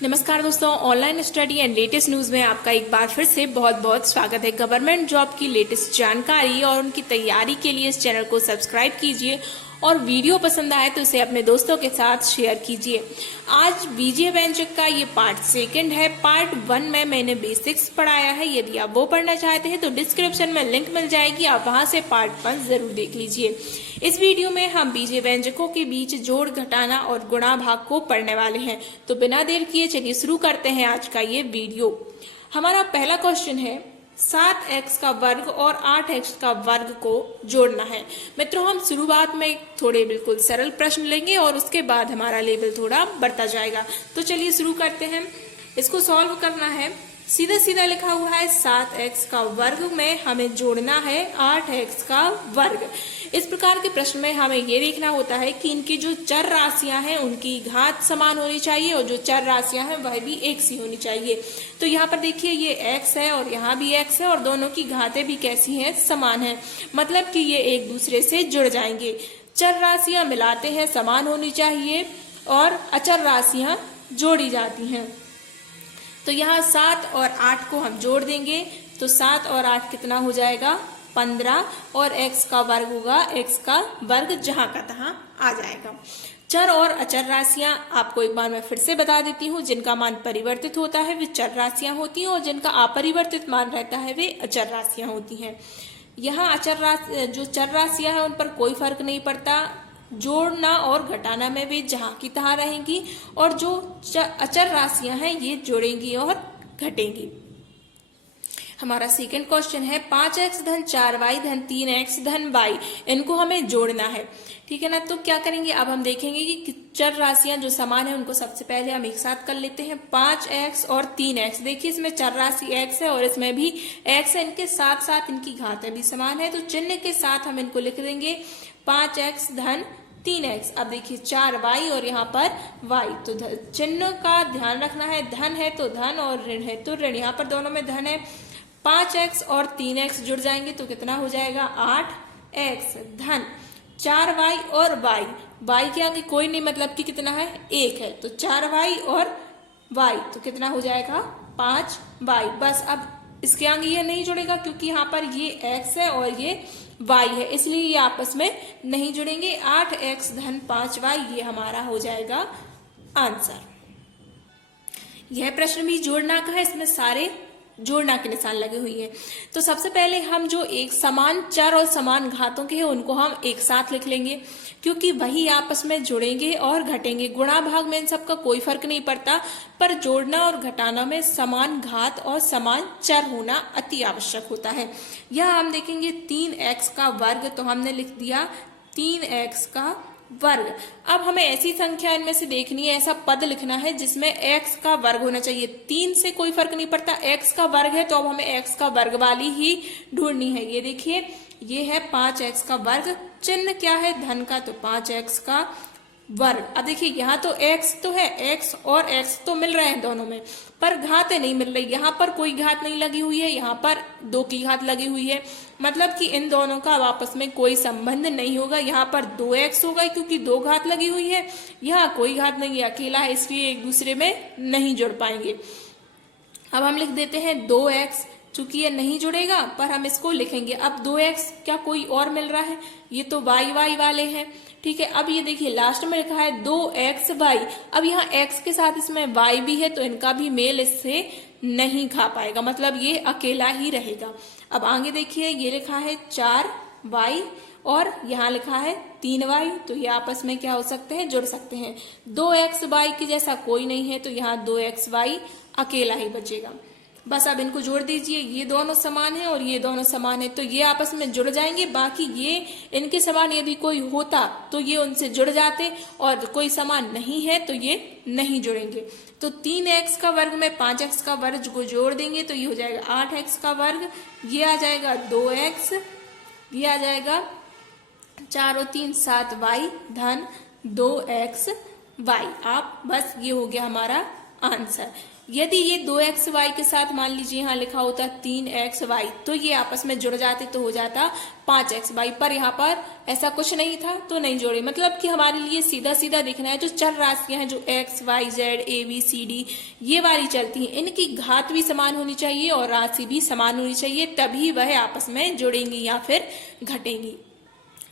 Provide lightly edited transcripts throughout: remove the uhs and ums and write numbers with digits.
नमस्कार दोस्तों, online study and latest news में आपका एक बार फिर से बहुत बहुत स्वागत है। गवर्नमेंट जॉब की लेटेस्ट जानकारी और उनकी तैयारी के लिए इस चैनल को सब्सक्राइब कीजिए और वीडियो पसंद आए तो इसे अपने दोस्तों के साथ शेयर कीजिए। आज बीजीए व्यंजक का ये पार्ट सेकंड है। पार्ट 1 में मैंने बेसिक्स पढ़ाया है। यदि आप वो पढ़ना चाहते हैं तो डिस्क्रिप्शन में लिंक मिल जाएगी, आप वहां से पार्ट 1 जरूर देख लीजिए। इस वीडियो में हम बीजीय व्यंजकों के बीच जोड़, घटाना और गुणा भाग को पढ़ने वाले हैं। तो बिना देर किए चलिए शुरू करते हैं आज का ये वीडियो। हमारा पहला क्वेश्चन है 7x का वर्ग और 8x का वर्ग को जोड़ना है। मित्रों, हम शुरुआत में थोड़े बिल्कुल सरल प्रश्न लेंगे और उसके बाद हमारा लेवल थोड़ा बढ़ता जाएगा। तो चलिए शुरू करते हैं। इसको सॉल्व करना है। सीधा सीधा लिखा हुआ है 7x का वर्ग में हमें जोड़ना है 8x का वर्ग। इस प्रकार के प्रश्न में हमें ये देखना होता है कि इनकी जो चर राशियां हैं उनकी घात समान होनी चाहिए और जो चर राशियां हैं वह भी एक सी होनी चाहिए। तो यहाँ पर देखिए ये x है और यहाँ भी x है और दोनों की घातें भी कैसी हैं, समान है। मतलब कि ये एक दूसरे से जुड़ जाएंगे। चर राशियां मिलाते हैं, समान होनी चाहिए और अचर राशियां जोड़ी जाती हैं। तो यहाँ 7 और 8 को हम जोड़ देंगे तो 7 और 8 कितना हो जाएगा, 15 और x का वर्ग होगा, x का वर्ग जहां का तहां आ जाएगा। चर और अचर राशियां आपको एक बार मैं फिर से बता देती हूँ। जिनका मान परिवर्तित होता है वे चर राशियां होती हैं और जिनका अपरिवर्तित मान रहता है वे अचर राशियां होती हैं। यहाँ जो चर राशियां हैं उन पर कोई फर्क नहीं पड़ता। जोड़ना और घटाना में वे जहां की तहां रहेंगी और जो अचर राशियां हैं ये जोड़ेंगी और घटेंगी। हमारा सेकंड क्वेश्चन है 5x धन 4y धन 3x धन y, इनको हमें जोड़ना है। ठीक है ना। तो क्या करेंगे, अब हम देखेंगे कि चर राशियां जो समान है उनको सबसे पहले हम एक साथ कर लेते हैं। 5x और 3x, देखिए इसमें चर राशि x है और इसमें भी x है। इनके साथ साथ इनकी घातें भी समान है तो चिन्ह के साथ हम इनको लिख देंगे 5x धन 3x। अब देखिए 4y और यहाँ पर y, तो चिन्ह का ध्यान रखना है। धन है तो धन और ऋण है तो ऋण। यहाँ पर दोनों में धन है। 5x और 3x जुड़ जाएंगे तो कितना हो जाएगा, 8x धन 4y और y के आगे कोई नहीं, मतलब कि कितना है, 1 है। तो 4y और y तो कितना हो जाएगा, 5y। बस अब इसके आगे ये नहीं जुड़ेगा क्योंकि यहाँ पर ये x है और ये y है, इसलिए ये आपस में नहीं जुड़ेंगे। 8x धन 5y ये हमारा हो जाएगा आंसर। यह प्रश्न भी जोड़ना का है, इसमें सारे जोड़ना के निशान लगे हुए हैं। तो सबसे पहले हम जो एक समान चर और समान घातों के हैं उनको हम एक साथ लिख लेंगे क्योंकि वही आपस में जुड़ेंगे और घटेंगे। गुणा भाग में इन सबका कोई फर्क नहीं पड़ता, पर जोड़ना और घटाना में समान घात और समान चर होना अति आवश्यक होता है। यह हम देखेंगे 3x का वर्ग, तो हमने लिख दिया 3x का वर्ग। अब हमें ऐसी संख्या इनमें से देखनी है, ऐसा पद लिखना है जिसमें x का वर्ग होना चाहिए। 3 से कोई फर्क नहीं पड़ता, x का वर्ग है तो अब हमें x का वर्ग वाली ही ढूंढनी है। ये देखिए ये है 5x का वर्ग, चिन्ह क्या है, धन का, तो 5x का वर्ग। अब देखिए यहाँ तो x तो है, x और x तो मिल रहे हैं दोनों में, पर घातें नहीं मिल रही। यहाँ पर कोई घात नहीं लगी हुई है, यहाँ पर 2 की घात लगी हुई है, मतलब कि इन दोनों का आपस में कोई संबंध नहीं होगा। यहाँ पर 2x होगा क्योंकि 2 घात लगी हुई है, यहाँ कोई घात नहीं है, अकेला है, इसलिए एक दूसरे में नहीं जुड़ पाएंगे। अब हम लिख देते हैं 2x, चूंकि ये नहीं जुड़ेगा पर हम इसको लिखेंगे। अब 2x क्या कोई और मिल रहा है, ये तो y वाले हैं। ठीक है। अब ये देखिए लास्ट में लिखा है 2xy। अब यहाँ x के साथ इसमें y भी है तो इनका भी मेल इससे नहीं खा पाएगा, मतलब ये अकेला ही रहेगा। अब आगे देखिए ये लिखा है 4y और यहाँ लिखा है 3y, तो ये आपस में क्या हो सकते हैं, जुड़ सकते हैं। 2xy के जैसा कोई नहीं है तो यहाँ 2xy अकेला ही बचेगा। बस अब इनको जोड़ दीजिए, ये दोनों समान है और ये दोनों समान है तो ये आपस में जुड़ जाएंगे। बाकी ये इनके समान यदि कोई होता तो ये उनसे जुड़ जाते और कोई समान नहीं है तो ये नहीं जुड़ेंगे। तो 3x का वर्ग में 5x का वर्ग को जोड़ देंगे तो ये हो जाएगा 8x का वर्ग, ये आ जाएगा 2x, ये आ जाएगा 4 और 3 7y धन 2xy। आप बस ये हो गया हमारा आंसर। यदि ये 2xy के साथ मान लीजिए यहाँ लिखा होता 3xy, तो ये आपस में जुड़ जाते तो हो जाता 5xy, पर यहाँ पर ऐसा कुछ नहीं था तो नहीं जोड़े। मतलब कि हमारे लिए सीधा सीधा दिखना है, जो चर राशियां हैं जो x, y, z, a, b, c, d ये वाली चलती हैं, इनकी घात भी समान होनी चाहिए और राशि भी समान होनी चाहिए, तभी वह आपस में जुड़ेंगी या फिर घटेंगी।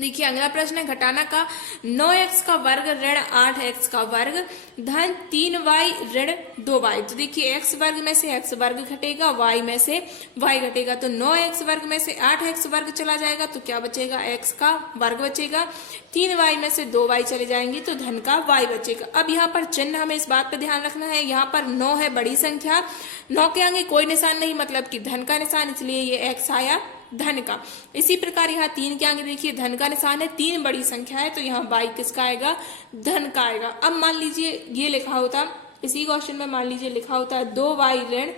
देखिए अगला प्रश्न है घटाना का। 9x का वर्ग ऋण 8x का वर्ग धन 3y ऋण 2y। तो देखिए x वर्ग में से x वर्ग घटेगा, y में से y घटेगा, तो 9x वर्ग में से 8x वर्ग चला जाएगा तो क्या बचेगा, x का वर्ग बचेगा। 3y में से 2y चले जाएंगे तो धन का y बचेगा। अब यहाँ पर चिन्ह हमें इस बात पर ध्यान रखना है, यहाँ पर 9 है बड़ी संख्या, 9 के आगे कोई निशान नहीं मतलब कि धन का निशान, इसलिए ये x आया धन का। इसी प्रकार यहाँ 3 के आगे देखिए धन का निशान है, 3 बड़ी संख्या है तो यहाँ y किसका आएगा, धन का आएगा। अब मान लीजिए ये लिखा होता, इसी क्वेश्चन में मान लीजिए लिखा होता है 2y ऋण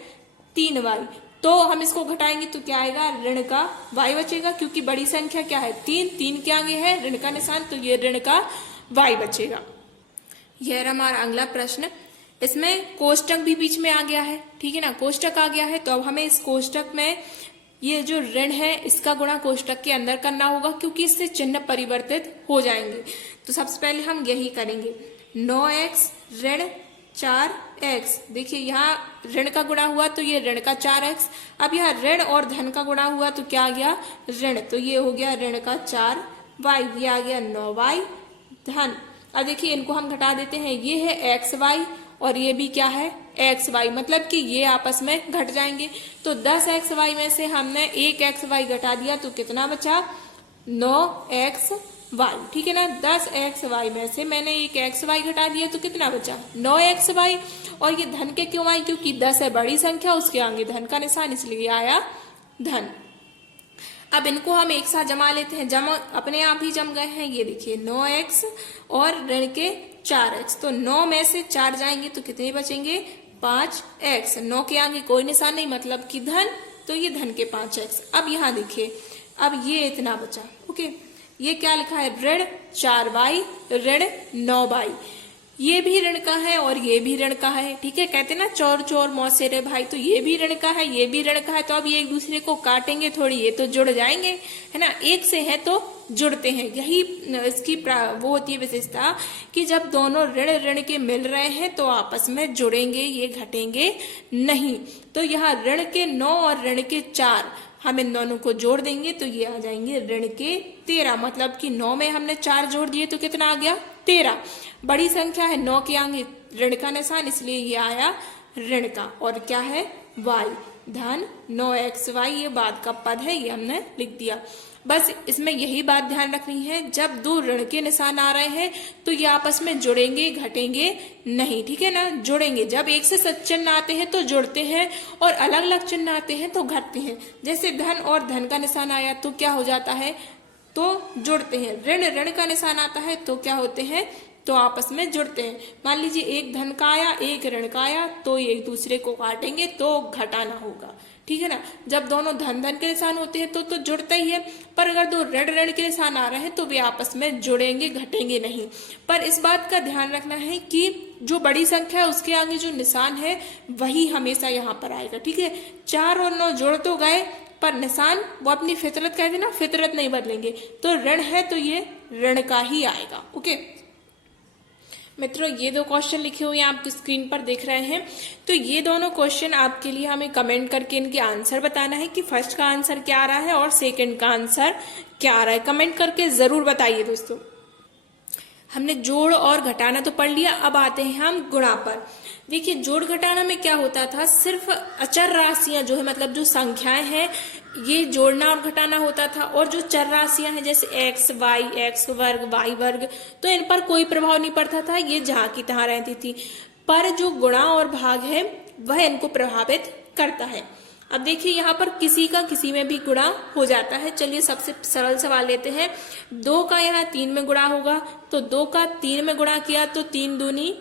3y, तो हम इसको घटाएंगे तो क्या आएगा, ऋण का y बचेगा, क्योंकि बड़ी संख्या क्या है 3 के आगे है ऋण का निशान, तो ये ऋण का y बचेगा। यह हमारा अगला प्रश्न, इसमें कोष्टक भी बीच में आ गया है, ठीक है ना, कोष्टक आ गया है, तो अब हमें इस कोष्टक में ये जो ऋण है इसका गुणा कोष्टक के अंदर करना होगा, क्योंकि इससे चिन्ह परिवर्तित हो जाएंगे। तो सबसे पहले हम यही करेंगे, 9x ऋण 4x। देखिए यहाँ ऋण का गुणा हुआ तो ये ऋण का 4x, अब यहाँ ऋण और धन का गुणा हुआ तो क्या आ गया, ऋण, तो ये हो गया ऋण का 4y, ये आ गया 9y धन। अब देखिए इनको हम घटा देते हैं, ये है xy और ये भी क्या है xy, मतलब कि ये आपस में घट जाएंगे। तो 10xy में से हमने 1xy घटा दिया तो कितना बचा, 9xy, ठीक है ना। 10xy में से मैंने 1xy घटा दिया तो कितना बचा, 9xy, और ये धन के क्यों आई, क्योंकि 10 है बड़ी संख्या, उसके आगे धन का निशान, इसलिए आया धन। अब इनको हम एक साथ जमा लेते हैं, जमा अपने आप ही जम गए हैं, ये देखिए 9x और ऋण के 4x, तो 9 में से 4 जाएंगे तो कितने बचेंगे, 5x। 9 के आगे कोई निशान नहीं मतलब कि धन, तो ये धन के 5x। अब यहाँ देखिए, अब ये इतना बचा, ओके, ये क्या लिखा है, ऋण 4y ऋण 9y, ये भी ऋण का है और ये भी ऋण का है, ठीक है। कहते ना चोर चोर मौसेरे भाई, तो ये भी ऋण का है ये भी ऋण का है, तो अब ये एक दूसरे को काटेंगे थोड़ी, ये तो जुड़ जाएंगे, है ना, एक से है तो जुड़ते हैं। यही इसकी वो होती है विशेषता कि जब दोनों ऋण ऋण के मिल रहे हैं तो आपस में जुड़ेंगे, ये घटेंगे नहीं। तो यहाँ ऋण के 9 और ऋण के 4 हम इन दोनों को जोड़ देंगे तो ये आ जाएंगे ऋण के 13, मतलब कि 9 में हमने 4 जोड़ दिए तो कितना आ गया, 13। बड़ी संख्या है, 9 के आगे ऋण का निशान, इसलिए ये आया ऋण का, और क्या है y धन 9xy, ये बाद का पद है, ये हमने लिख दिया। बस इसमें यही बात ध्यान रखनी है, जब दो ऋण के निशान आ रहे हैं तो ये आपस में जुड़ेंगे घटेंगे नहीं, ठीक है ना, जुड़ेंगे। जब एक से चिन्ह आते हैं तो जुड़ते हैं और अलग अलग चिन्ह आते हैं तो घटते हैं। जैसे धन और धन का निशान आया तो क्या हो जाता है, तो जुड़ते हैं। ऋण ऋण का निशान आता है तो क्या होते हैं, तो आपस में जुड़ते हैं। मान लीजिए एक धन का आया एक ऋण का आया तो एक दूसरे को काटेंगे तो घटाना होगा, ठीक है ना। जब दोनों धन धन के निशान होते हैं तो जुड़ता ही है, पर अगर दो ऋण ऋण के निशान आ रहे हैं तो वे आपस में जुड़ेंगे घटेंगे नहीं। पर इस बात का ध्यान रखना है कि जो बड़ी संख्या है उसके आगे जो निशान है वही हमेशा यहाँ पर आएगा, ठीक है। 4 और 9 जुड़ तो गए पर निशान वो अपनी फितरत कहते ना, फितरत नहीं बदलेंगे। तो ऋण है तो ये ऋण का ही आएगा, ओके। मित्रों ये दो क्वेश्चन लिखे हुए आप स्क्रीन पर देख रहे हैं, तो ये दोनों क्वेश्चन आपके लिए हमें कमेंट करके इनके आंसर बताना है कि फर्स्ट का आंसर क्या आ रहा है और सेकंड का आंसर क्या आ रहा है। कमेंट करके जरूर बताइए दोस्तों। हमने जोड़ और घटाना तो पढ़ लिया, अब आते हैं हम गुणा पर। देखिए जोड़ घटाना में क्या होता था, सिर्फ अचर राशियां जो है मतलब जो संख्याएं हैं ये जोड़ना और घटाना होता था, और जो चर राशियां हैं जैसे x y x वर्ग y वर्ग तो इन पर कोई प्रभाव नहीं पड़ता था, ये जहां की तहां रहती थी। पर जो गुणा और भाग है वह इनको प्रभावित करता है। अब देखिए यहाँ पर किसी का किसी में भी गुणा हो जाता है। चलिए सबसे सरल सवाल लेते हैं, 2 का यहाँ 3 में गुणा होगा तो 2 का 3 में गुणा किया तो 3 दूनी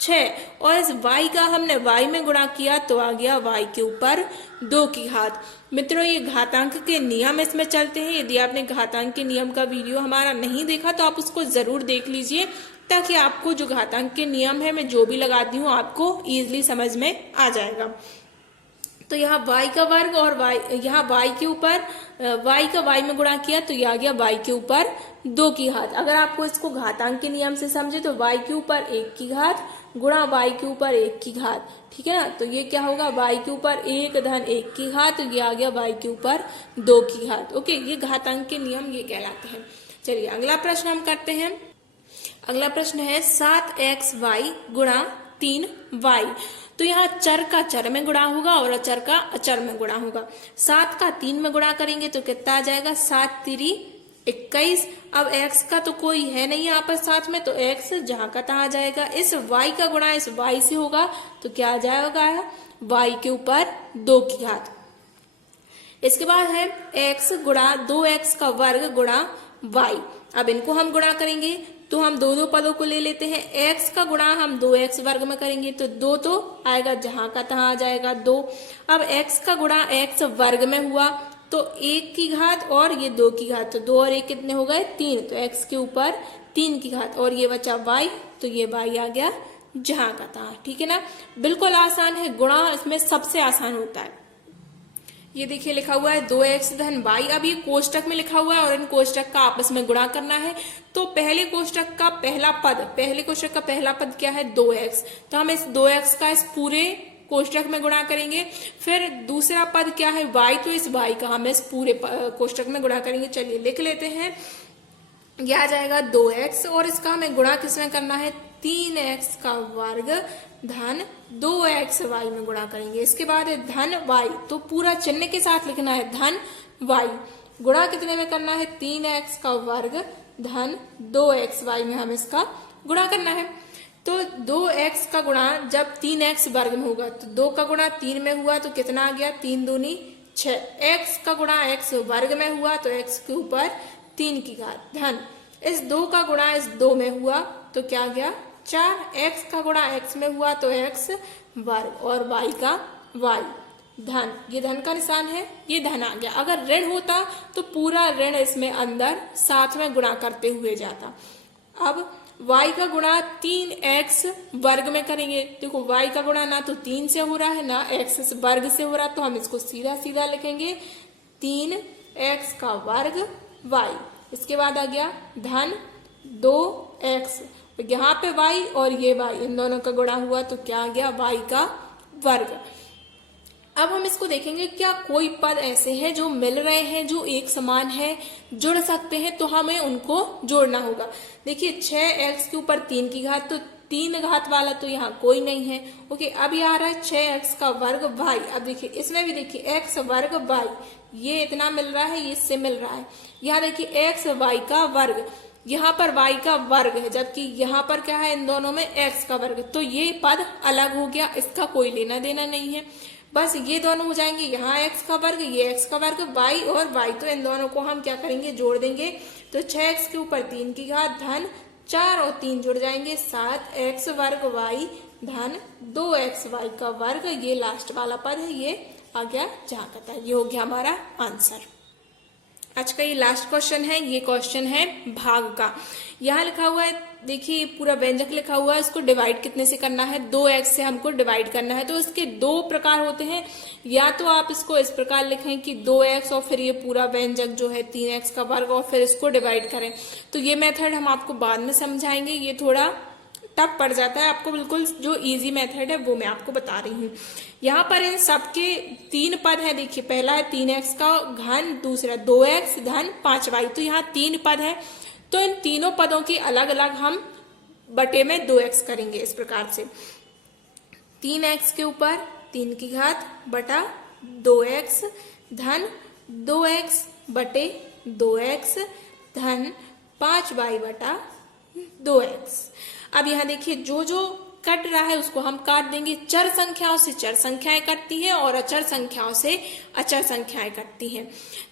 6, और इस y का हमने y में गुणा किया तो आ गया y के ऊपर 2 की घात। मित्रों ये घातांक के नियम इसमें चलते हैं। यदि आपने घातांक के नियम का वीडियो हमारा नहीं देखा तो आप उसको जरूर देख लीजिए, ताकि आपको जो घातांक के नियम है मैं जो भी लगाती हूँ आपको इजीली समझ में आ जाएगा। तो यहाँ y का वर्ग और यहाँ y के ऊपर y का y में गुणा किया तो ये आ गया y के ऊपर 2 की घात। अगर आपको इसको घातांक के नियम से समझे तो y के ऊपर 1 की घात गुणा y के ऊपर 1 की घात, ठीक है ना। तो ये क्या होगा, y के ऊपर 1 धन 1 की घात, तो ये आ गया y के ऊपर 2 की घात। ओके, ये घातांक के नियम ये कहलाते हैं। चलिए अगला प्रश्न हम करते हैं। अगला प्रश्न है 7xy गुणा 3y। तो यहाँ चर का चर में गुणा होगा और अचर का अचर में गुणा होगा। 7 का 3 में गुणा करेंगे तो कितना आ जाएगा, 7 तिरी 21। अब x का तो कोई है नहीं यहाँ पर साथ में, तो x जहां का तहां आ जाएगा। इस y का गुणा इस y से होगा तो क्या आ जाएगा, y के ऊपर 2 की घात। इसके बाद है x गुणा 2x का वर्ग गुणा y। अब इनको हम गुणा करेंगे तो हम दो पदों को ले लेते हैं। x का गुणा हम 2x वर्ग में करेंगे तो 2 तो आएगा जहां का तहां आ जाएगा 2। अब x का गुणा x वर्ग में हुआ तो 1 की घात और ये 2 की घात, तो 2 और 1 कितने हो गए, 3। तो x के ऊपर 3 की घात और ये बचा y, तो ये y आ गया जहां का तहां, ठीक है ना। बिल्कुल आसान है, गुणा इसमें सबसे आसान होता है। ये देखिए लिखा हुआ है 2x धन y। अब ये कोष्टक में लिखा हुआ है और इन कोष्टक का आपस में गुणा करना है। तो पहले कोष्टक का पहला पद क्या है, 2x। तो हम इस 2x का इस पूरे कोष्टक में गुणा करेंगे। फिर दूसरा पद क्या है, y। तो इस y का हम इस पूरे कोष्टक में गुणा करेंगे। चलिए लिख लेते हैं, यह आ जाएगा 2x और इसका हमें गुणा किसमें करना है, 3x का वर्ग धन 2x y में गुणा करेंगे। इसके बाद है धन y, तो पूरा चिन्ह के साथ लिखना है धन y। गुणा कितने में करना है, 3x का वर्ग धन 2x y में हम इसका गुणा करना है। तो 2x का गुणा जब 3x वर्ग में होगा तो 2 का गुणा 3 में हुआ तो कितना आ गया, 3 दूनी 6। x का गुणा x वर्ग में हुआ तो x के ऊपर 3 की घात धन इस 2 का गुणा इस 2 में हुआ तो क्या आ गया, 4। x का गुणा x में हुआ तो x वर्ग और y का y धन, ये धन का निशान है, ये धन आ गया। अगर ऋण होता तो पूरा ऋण इसमें अंदर साथ में गुणा करते हुए जाता। अब y का गुणा 3x वर्ग में करेंगे। देखो y का गुणा ना तो 3 से हो रहा है ना x वर्ग से हो रहा, तो हम इसको सीधा सीधा लिखेंगे 3x का वर्ग y। इसके बाद आ गया धन 2x, यहाँ पे y और ये y इन दोनों का गुणा हुआ तो क्या आ गया, y का वर्ग। अब हम इसको देखेंगे क्या कोई पद ऐसे हैं जो मिल रहे हैं, जो एक समान है, जुड़ सकते हैं, तो हमें उनको जोड़ना होगा। देखिए 6x के ऊपर 3 की घात, तो 3 घात वाला तो यहाँ कोई नहीं है। ओके, अब ये आ रहा है 6x का वर्ग y। अब देखिए इसमें भी देखिए x वर्ग y, ये इतना मिल रहा है, ये इससे मिल रहा है। यहाँ देखिए x y का वर्ग, यहाँ पर y का वर्ग है, जबकि यहाँ पर क्या है, इन दोनों में x का वर्ग। तो ये पद अलग हो गया, इसका कोई लेना देना नहीं है। बस ये दोनों हो जाएंगे, यहाँ x का वर्ग, ये x का वर्ग, y और y, तो इन दोनों को हम क्या करेंगे, जोड़ देंगे। तो 6x के ऊपर 3 की घात धन 4 और 3 जुड़ जाएंगे 7x वर्ग y धन 2xy का वर्ग। ये लास्ट वाला पद है, ये आ गया जहां का था। ये हो गया हमारा आंसर। आज का ये लास्ट क्वेश्चन है, ये क्वेश्चन है भाग का। यहाँ लिखा हुआ है, देखिए पूरा व्यंजक लिखा हुआ है, इसको डिवाइड कितने से करना है, 2x से हमको डिवाइड करना है। तो इसके 2 प्रकार होते हैं, या तो आप इसको इस प्रकार लिखें कि 2x और फिर ये पूरा व्यंजक जो है 3x का वर्ग और फिर इसको डिवाइड करें। तो ये मेथड हम आपको बाद में समझाएंगे, ये थोड़ा टफ पड़ जाता है आपको। बिल्कुल जो इजी मेथड है वो मैं आपको बता रही हूँ। यहाँ पर इन सबके 3 पद है, देखिए पहला है 3x का घन, दूसरा 2x धन 5y। तो यहाँ 3 पद है, तो इन तीनों पदों की अलग अलग हम बटे में 2x करेंगे। इस प्रकार से 3x के ऊपर 3 की घात बटा 2x धन 2x बटे 2x धन 5y बटा 2x। अब यहाँ देखिए जो जो कट रहा है उसको हम काट देंगे। चर संख्याओं से चर संख्याएं कटती हैं और अचर संख्याओं से अचर संख्याएं कटती हैं।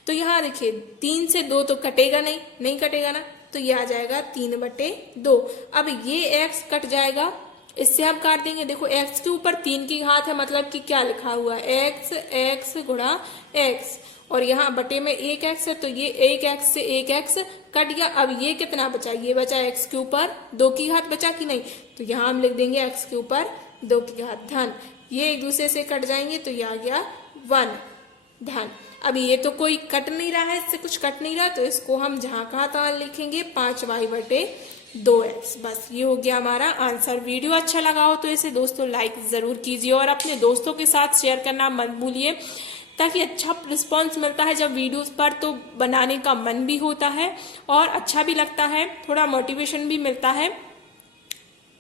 तो यहाँ देखिए 3 से 2 तो कटेगा नहीं कटेगा ना, तो ये आ जाएगा 3 बटे 2। अब ये x कट जाएगा इससे हम काट देंगे। देखो x के ऊपर 3 की घात है, मतलब कि क्या लिखा हुआ है, x गुणा x, और यहाँ बटे में 1x है, तो ये 1x से 1x कट गया। अब ये कितना बचा, ये बचा x के ऊपर 2 की घात बचा कि नहीं, तो यहाँ हम लिख देंगे x के ऊपर 2 की घात धन। ये एक दूसरे से कट जाएंगे तो ये आ गया 1 धन। अब ये तो कोई कट नहीं रहा है, इससे कुछ कट नहीं रहा, तो इसको हम जहां कहा तहां लिखेंगे 5y बटे 2x। बस ये हो गया हमारा आंसर। वीडियो अच्छा लगा हो तो इसे दोस्तों लाइक जरूर कीजिए और अपने दोस्तों के साथ शेयर करना मत भूलिए, ताकि अच्छा रिस्पांस मिलता है जब वीडियोस पर, तो बनाने का मन भी होता है और अच्छा भी लगता है, थोड़ा मोटिवेशन भी मिलता है।